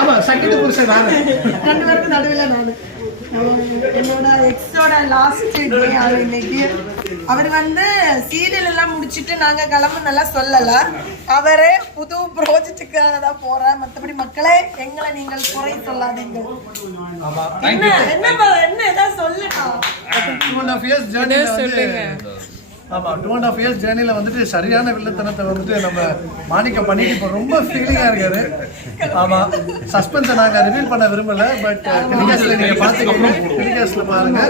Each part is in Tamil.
ஆமா சங்கீத புருஷன் நானு. ரெண்டு பேருக்கு நடுவில் நானு. என்னோட எக்ஸோட லாஸ்ட் டே அது இன்னைக்கு. அவர் வந்து சீரியல் எல்லாம் முடிச்சுட்டு நாங்க கிளம்புனெல்லாம் சொல்லல. அவரே புது ப்ராஜெக்டுக்காக தான் போறார். மற்றபடி மக்களே எங்களை நீங்கள் குறை சொல்லாதீங்க. என்ன ஏதாவது சொல்லுடா. 2.5 years journey சொல்லுங்க. ஆமா 2.5 years ஜேர்னில வந்துட்டு சரியான வில்லத்தனத்தை வந்துட்டு நம்ம மாணிக்கம் பண்ணிட்டு இப்போ ரொம்ப ஃபீலிங்கா இருக்காரு. ஆமா சஸ்பென்ஸை நாங்க ரிவீல் பண்ண விரும்பல. பட் டெலிகாஸ்ட்ல நீங்க பாத்துக்கீங்க, டெலிகாஸ்ட்ல பாருங்க.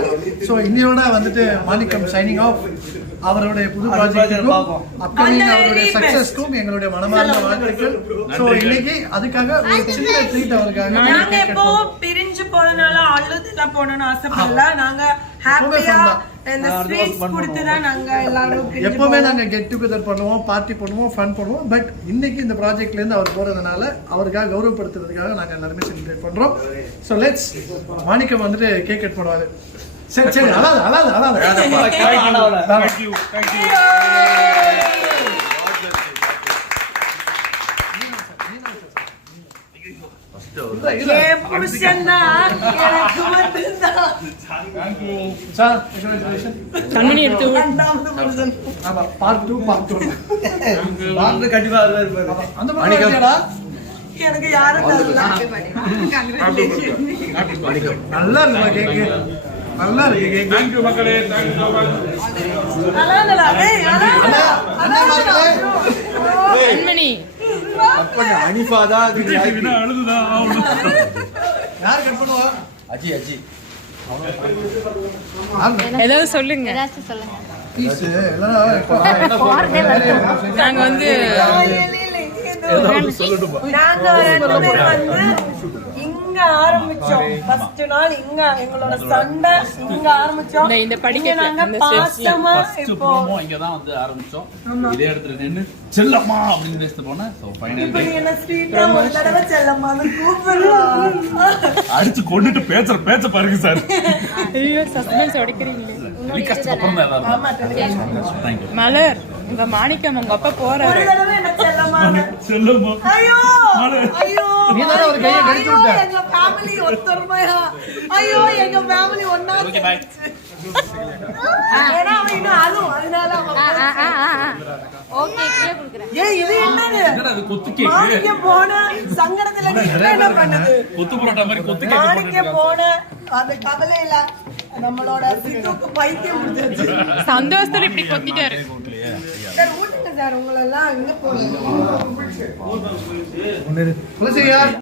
ஸோ இன்னையோட வந்துட்டு மாணிக்கம் சைனிங் ஆஃப். அவருடைய புது ப்ராஜெக்ட்டுக்கும் அப்கமிங் அவருடைய சக்சஸ்க்கும் எங்களுடைய மனமார்ந்த வாழ்த்துக்கள். ஸோ இன்னைக்கு அதுக்காக ஒரு சின்ன ட்ரீட் அவருக்காக. நாங்க இப்போ பிரிஞ்சு போறதுனால அழுதுலாம் போகணும்னு ஆசைப்படல. நாங்க ஹாப்பியா இந்த ஸ்வீட்ஸ் கொடுத்து தான் நாங்க எல்லாரும் எப்பவுமே நாங்க கெட் டுகெதர் பண்ணுவோம், பார்ட்டி பண்ணுவோம், ஃபன் பண்ணுவோம். பட் இன்னைக்கு இந்த ப்ராஜெக்ட்ல இருந்து அவர் போறதுனால அவருக்காக கௌரவப்படுத்துறதுக்காக நாங்க எல்லாருமே செலிப்ரேட் பண்றோம். ஸோ லெட்ஸ் மாணிக்கம் வந்துட்டு கேக் கட் பண்ணுவாரு. சரி சரி அழாது அழாது அழாது. கண்ணி எடுத்து பார்ட் 2 கண்டிப்பா அந்த மாதிரி எனக்கு யாரும் நல்லா இருக்கு கேக்கு. நல்லா இருக்கு கேக்கு. தேங்க் யூ மக்களே. தேங்க் யூ அன்மணி அனிஃபா தான் அழுதுதான் யார் கட் பண்ணுவா? அஜி அஜி ஏதாவது சொல்லுங்க. பீஸ் எல்லாரும் நாங்க வந்து இங்க ஆரம்பிச்சோம். ஃபர்ஸ்ட் நாள் இங்க எங்களோட சண்டை இங்க ஆரம்பிச்சோம். இந்த படிக்க நாங்க பாசமா இப்போ இங்க தான் வந்து ஆரம்பிச்சோம். இதே இடத்துல நின்னு செல்லம்மா அப்படின்னு பேசிட்டு போனேன். சோ ஃபைனலி இப்போ என்ன ஸ்ட்ரீட்ல ஒரு தடவை செல்லம்மான்னு கூப்பிடுறோம். அடிச்சு கொண்டுட்டு பேச்ச பாருங்க சார். ஐயோ சஸ்பென்ஸ் உடைக்கிறீங்க. டெலிகாஸ்ட் அப்புறம் தான் எல்லாரும். ஆமா டெலிகாஸ்ட். Thank you. மலர் உங்க மாணிக்கம் உங்க அப்பா போறாரு. ஒரு தடவை என்ன செல்லம்மா. ஐயோ ஐயோ நீ தான ஒரு கையை கடிச்சு விட்ட. எங்க ஃபேமிலி ஒத்துமையா. ஐயோ எங்க ஃபேமிலி ஒண்ணா. Okay bye. ஏனா அவன் இன்னும் அதனால ஓகே கிளியர் குடுக்குறேன். ஏய் இது என்னது? என்னடா இது கொத்து கேக்? மாணிக்க போன சங்கடத்துல நீ என்ன பண்ணுது? கொத்து புரோட்டா மாதிரி கொத்து கேக் மாணிக்க போன அந்த கவலையில நம்மளோட சித்துக்கு பைத்தியம் முடிஞ்சிருச்சு. சந்தோஷத்துல இப்படி கொத்திட்டாரு. சார் ஊட்டுங்க சார் உங்களெல்லாம் எங்க போறீங்க? துளசி யார்